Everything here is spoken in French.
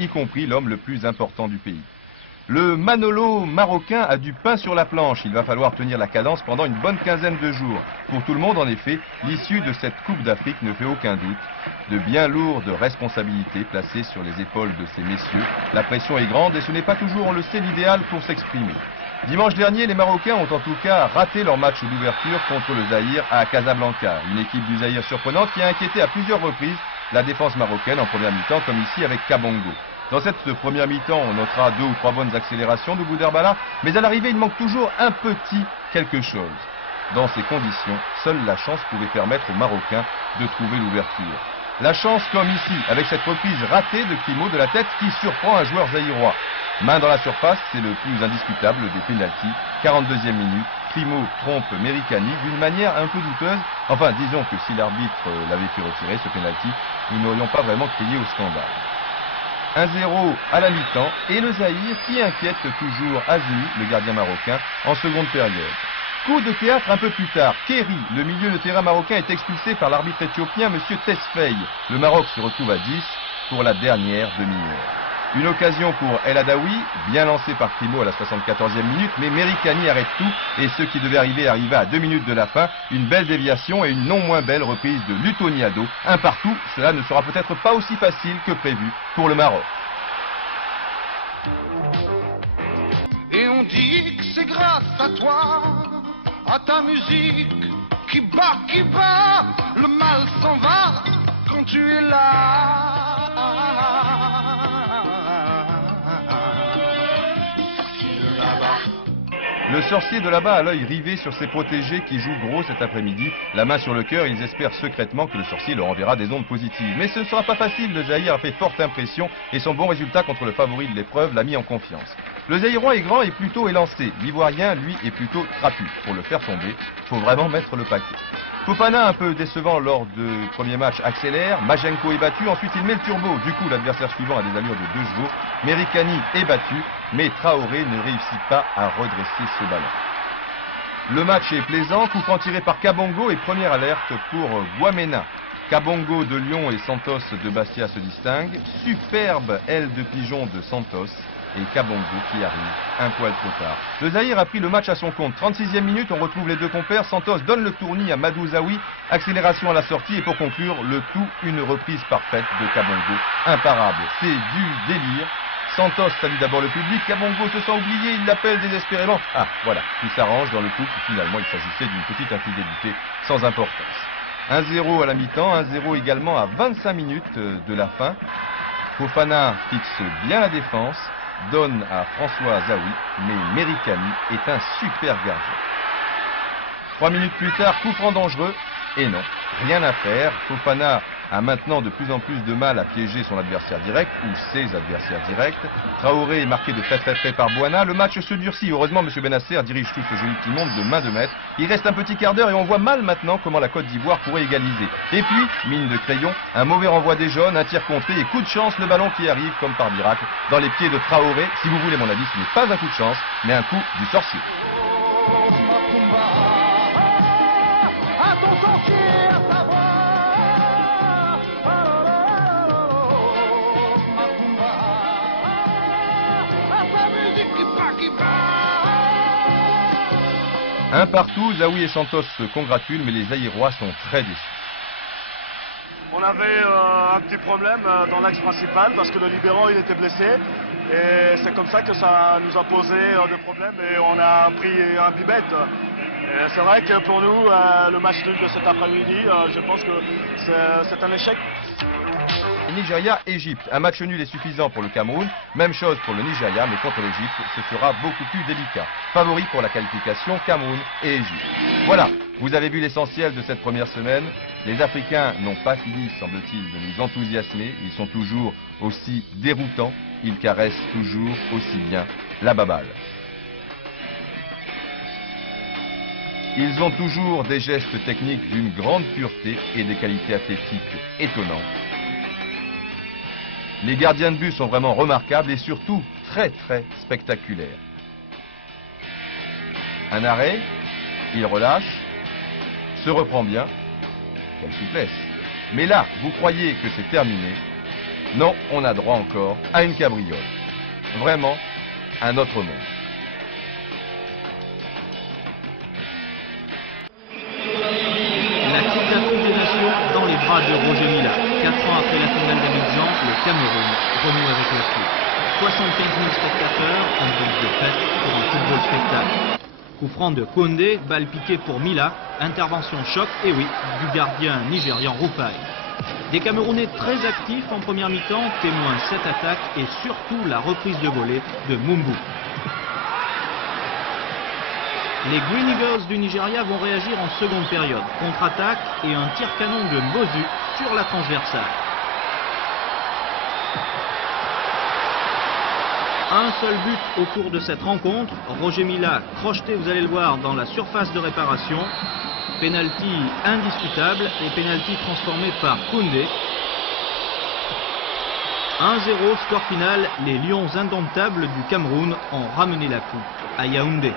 y compris l'homme le plus important du pays. Le Manolo marocain a du pain sur la planche. Il va falloir tenir la cadence pendant une bonne quinzaine de jours. Pour tout le monde, en effet, l'issue de cette Coupe d'Afrique ne fait aucun doute. De bien lourdes responsabilités placées sur les épaules de ces messieurs. La pression est grande et ce n'est pas toujours, on le sait, l'idéal pour s'exprimer. Dimanche dernier, les Marocains ont en tout cas raté leur match d'ouverture contre le Zaïre à Casablanca. Une équipe du Zaïre surprenante qui a inquiété à plusieurs reprises la défense marocaine en première mi-temps, comme ici avec Kabongo. Dans cette première mi-temps, on notera 2 ou 3 bonnes accélérations de Bouderbala, mais à l'arrivée, il manque toujours un petit quelque chose. Dans ces conditions, seule la chance pouvait permettre aux Marocains de trouver l'ouverture. La chance comme ici, avec cette reprise ratée de Crimo de la tête qui surprend un joueur zaïrois. Main dans la surface, c'est le plus indiscutable des pénaltys. 42e minute, Crimo trompe Mericani d'une manière un peu douteuse. Enfin, disons que si l'arbitre l'avait fait retirer ce pénalty, nous n'aurions pas vraiment crié au scandale. 1-0 à la mi-temps et le Zaïre qui inquiète toujours Azimi, le gardien marocain, en seconde période. Coup de théâtre un peu plus tard. Kéry, le milieu de terrain marocain, est expulsé par l'arbitre éthiopien, M. Tesfaye. Le Maroc se retrouve à 10 pour la dernière demi-heure. Une occasion pour El Adaoui, bien lancé par Crimo à la 74e minute, mais Mericani arrête tout et ce qui devait arriver arriva à 2 minutes de la fin. Une belle déviation et une non moins belle reprise de Lutoniado. Un partout, cela ne sera peut-être pas aussi facile que prévu pour le Maroc. Et on dit que c'est grâce à toi, à ta musique qui bat, le mal s'en va quand tu es là. Le sorcier de là-bas a l'œil rivé sur ses protégés qui jouent gros cet après-midi. La main sur le cœur, ils espèrent secrètement que le sorcier leur enverra des ondes positives. Mais ce ne sera pas facile, le Zaïre a fait forte impression et son bon résultat contre le favori de l'épreuve l'a mis en confiance. Le Zaïrois est grand et plutôt élancé. L'Ivoirien, lui, est plutôt trapu. Pour le faire tomber, faut vraiment mettre le paquet. Fofana, un peu décevant lors du premier match, accélère. Majenko est battu, ensuite il met le turbo. Du coup, l'adversaire suivant a des allures de 2 chevaux. Mericani est battu, mais Traoré ne réussit pas à redresser ce ballon. Le match est plaisant, coup franc tiré par Kabongo et première alerte pour Guamena. Kabongo de Lyon et Santos de Bastia se distinguent. Superbe aile de pigeon de Santos. Et Kabongo qui arrive un poil trop tard. Le Zaïre a pris le match à son compte. 36e minute, on retrouve les deux compères. Santos donne le tournis à Madou Zaoui. Accélération à la sortie et pour conclure, le tout, une reprise parfaite de Kabongo. Imparable, c'est du délire. Santos salue d'abord le public. Kabongo se sent oublié, il l'appelle désespérément. Ah, voilà, tout s'arrange dans le couple. Finalement, il s'agissait d'une petite infidélité sans importance. 1-0 à la mi-temps, 1-0 également à 25 minutes de la fin. Fofana fixe bien la défense. Donne à François Zaoui, mais Mericani est un super gardien. 3 minutes plus tard, coup franc dangereux, et non, rien à faire. Fofana a maintenant de plus en plus de mal à piéger son adversaire direct, ou ses adversaires directs. Traoré est marqué de très près par Boana. Le match se durcit. Heureusement, M. Benasser dirige tout ce joli petit monde de main de maître. Il reste un petit quart d'heure et on voit mal maintenant comment la Côte d'Ivoire pourrait égaliser. Et puis, mine de crayon, un mauvais renvoi des jaunes, un tir contré et coup de chance, le ballon qui arrive comme par miracle dans les pieds de Traoré. Si vous voulez mon avis, ce n'est pas un coup de chance, mais un coup du sorcier. Un partout, Zaoui et Santos se congratulent, mais les Zaïrois sont très déçus. On avait un petit problème dans l'axe principal parce que le libéraux il était blessé et c'est comme ça que ça nous a posé des problèmes et on a pris un bibette. C'est vrai que pour nous, le match nul de cet après-midi, je pense que c'est un échec. Nigeria-Égypte. Un match nul est suffisant pour le Cameroun. Même chose pour le Nigeria, mais contre l'Égypte, ce sera beaucoup plus délicat. Favoris pour la qualification, Cameroun et Égypte. Voilà, vous avez vu l'essentiel de cette première semaine. Les Africains n'ont pas fini, semble-t-il, de nous enthousiasmer. Ils sont toujours aussi déroutants. Ils caressent toujours aussi bien la baballe. Ils ont toujours des gestes techniques d'une grande pureté et des qualités athlétiques étonnantes. Les gardiens de but sont vraiment remarquables et surtout très spectaculaires. Un arrêt, il relâche, se reprend bien. Quelle souplesse. Mais là, vous croyez que c'est terminé. Non, on a droit encore à une cabriole. Vraiment, un autre monde. La Coupe d'Afrique des Nations dans les bras de Roger Mila. 4 ans après la finale d'Abidjan, le Cameroun renoue avec le foot. 75 000 spectateurs, ambiance de fête pour un football spectacle. Coup franc de Condé, balle piquée pour Mila, intervention choc, et oui, du gardien nigérian Rufai. Des Camerounais très actifs en première mi-temps, témoins cette attaque et surtout la reprise de volée de Mumbu. Les Green Eagles du Nigeria vont réagir en seconde période. Contre-attaque et un tir-canon de Mbozu sur la transversale. Un seul but au cours de cette rencontre. Roger Mila crocheté, vous allez le voir, dans la surface de réparation. Penalty indiscutable et penalty transformé par Koundé. 1-0, score final. Les Lions indomptables du Cameroun ont ramené la coupe à Yaoundé.